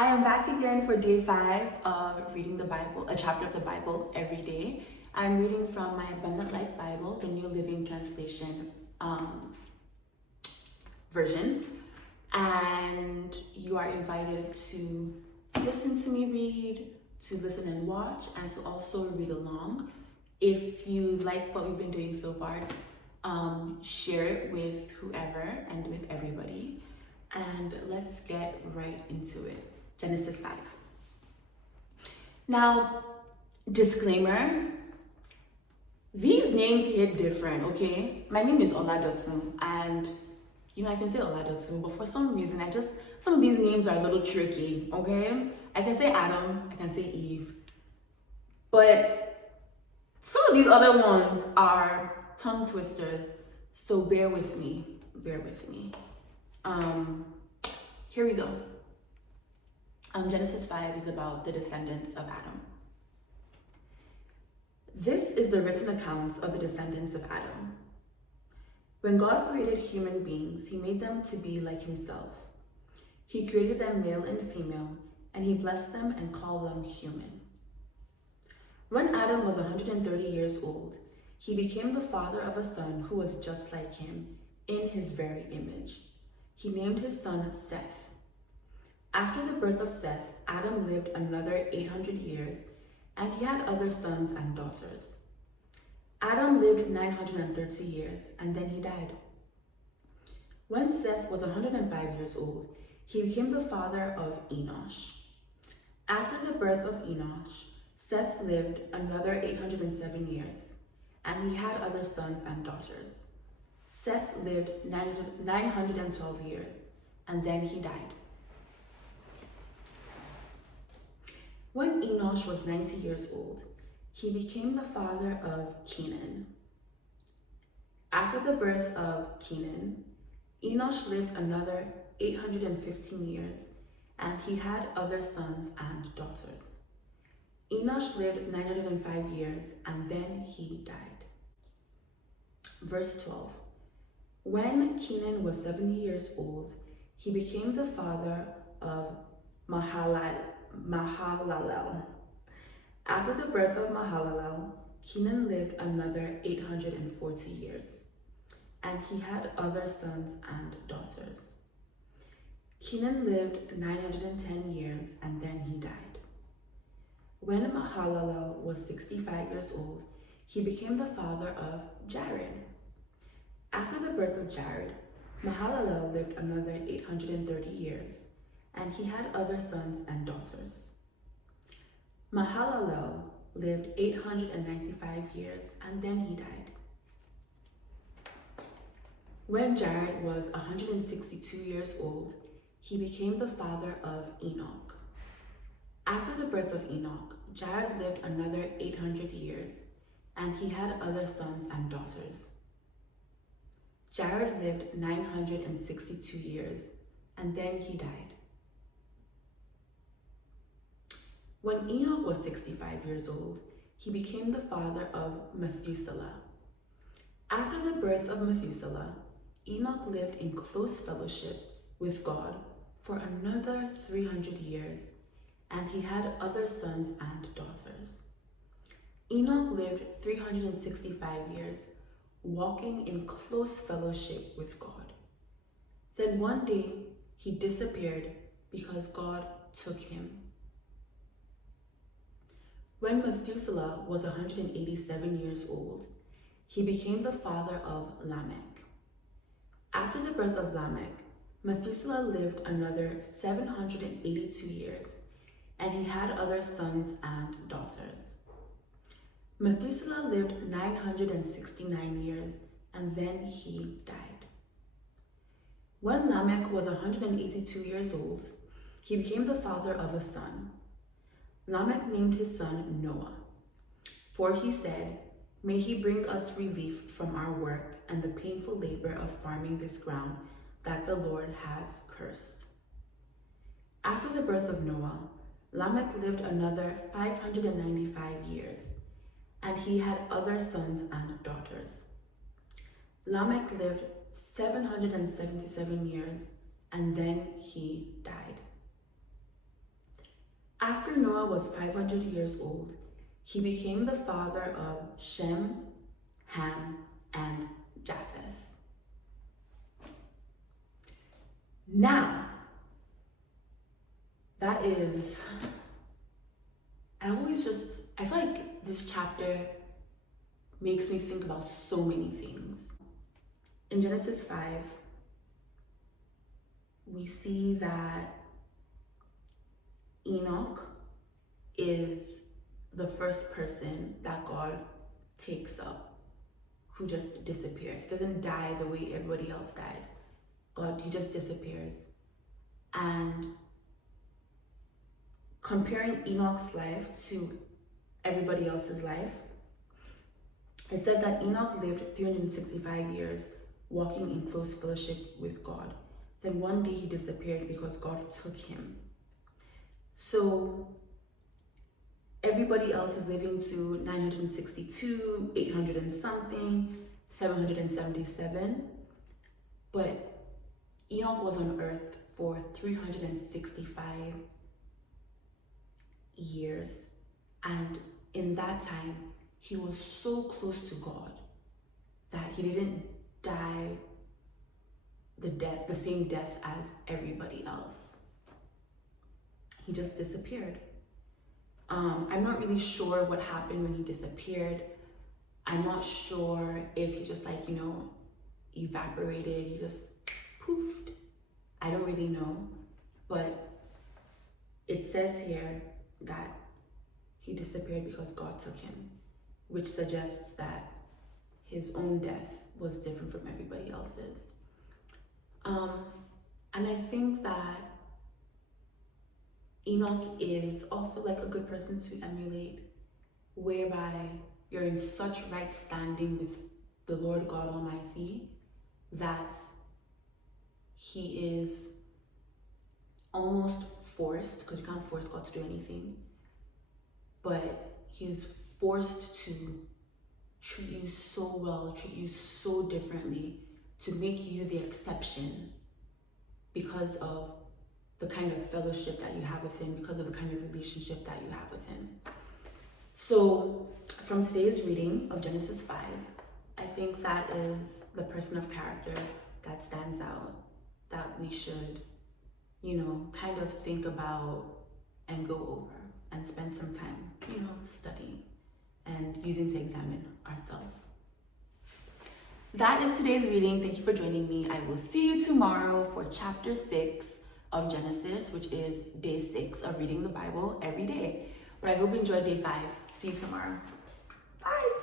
I am back again for day 5 of reading the Bible, a chapter of the Bible every day. I'm reading from my Abundant Life Bible, the New Living Translation version. And you are invited to listen to me read, to listen and watch, and to also read along. If you like what we've been doing so far, share it with whoever and with everybody. And let's get right into it. Genesis 5. Now, disclaimer, these names hit different, okay? My name is Oladotun, and I can say Oladotun, but for some reason, some of these names are a little tricky, okay? I can say Adam, I can say Eve, but some of these other ones are tongue twisters, so bear with me. Here we go. Genesis 5 is about the descendants of Adam. This is the written account of the descendants of Adam. When God created human beings, he made them to be like himself. He created them male and female, and he blessed them and called them human. When Adam was 130 years old, he became the father of a son who was just like him, in his very image. He named his son Seth. After the birth of Seth, Adam lived another 800 years, and he had other sons and daughters. Adam lived 930 years, and then he died. When Seth was 105 years old, he became the father of Enosh. After the birth of Enosh, Seth lived another 807 years, and he had other sons and daughters. Seth lived 912 years, and then he died. When Enosh was 90 years old, he became the father of Kenan. After the birth of Kenan, Enosh lived another 815 years, and he had other sons and daughters. Enosh lived 905 years, and then he died. Verse 12. When Kenan was 70 years old, he became the father of Mahalalel. After the birth of Mahalalel, Kenan lived another 840 years, and he had other sons and daughters. Kenan lived 910 years, and then he died. When Mahalalel was 65 years old, he became the father of Jared. After the birth of Jared, Mahalalel lived another 830 years, and he had other sons and daughters. Mahalalel lived 895 years, and then he died. When Jared was 162 years old, he became the father of Enoch. After the birth of Enoch, Jared lived another 800 years, and he had other sons and daughters. Jared lived 962 years, and then he died. When Enoch was 65 years old, he became the father of Methuselah. After the birth of Methuselah, Enoch lived in close fellowship with God for another 300 years, and he had other sons and daughters. Enoch lived 365 years, walking in close fellowship with God. Then one day, he disappeared because God took him. When Methuselah was 187 years old, he became the father of Lamech. After the birth of Lamech, Methuselah lived another 782 years, and he had other sons and daughters. Methuselah lived 969 years, and then he died. When Lamech was 182 years old, he became the father of a son. Lamech named his son Noah, for he said, "May he bring us relief from our work and the painful labor of farming this ground that the Lord has cursed." After the birth of Noah, Lamech lived another 595 years, and he had other sons and daughters. Lamech lived 777 years, and then he died. After Noah was 500 years old, he became the father of Shem, Ham, and Japheth. Now, that is, I feel like this chapter makes me think about so many things. In Genesis 5, we see that Enoch is the first person that God takes up, who just disappears. Doesn't die the way everybody else dies. He just disappears. And comparing Enoch's life to everybody else's life, it says that Enoch lived 365 years walking in close fellowship with God. Then one day he disappeared because God took him. So everybody else is living to 962, 800 and something, 777. But Enoch was on earth for 365 years. And in that time, he was so close to God that he didn't die the same death as everybody else. He just disappeared. I'm not really sure what happened when he disappeared. I'm not sure if he just evaporated, he just poofed. I don't really know, but it says here that he disappeared because God took him, which suggests that his own death was different from everybody else's. And I think that Enoch is also like a good person to emulate, whereby you're in such right standing with the Lord God Almighty that he is almost forced, because you can't force God to do anything, but he's forced to treat you so well, treat you so differently, to make you the exception because of the kind of fellowship that you have with him, because of the kind of relationship that you have with him. So from today's reading of Genesis 5, I think that is the person of character that stands out, that we should, kind of think about and go over and spend some time, studying and using to examine ourselves. That is today's reading. Thank you for joining me. I will see you tomorrow for chapter 6 of Genesis, which is day 6 of reading the Bible every day. But I hope you enjoyed day 5. See you tomorrow. Bye.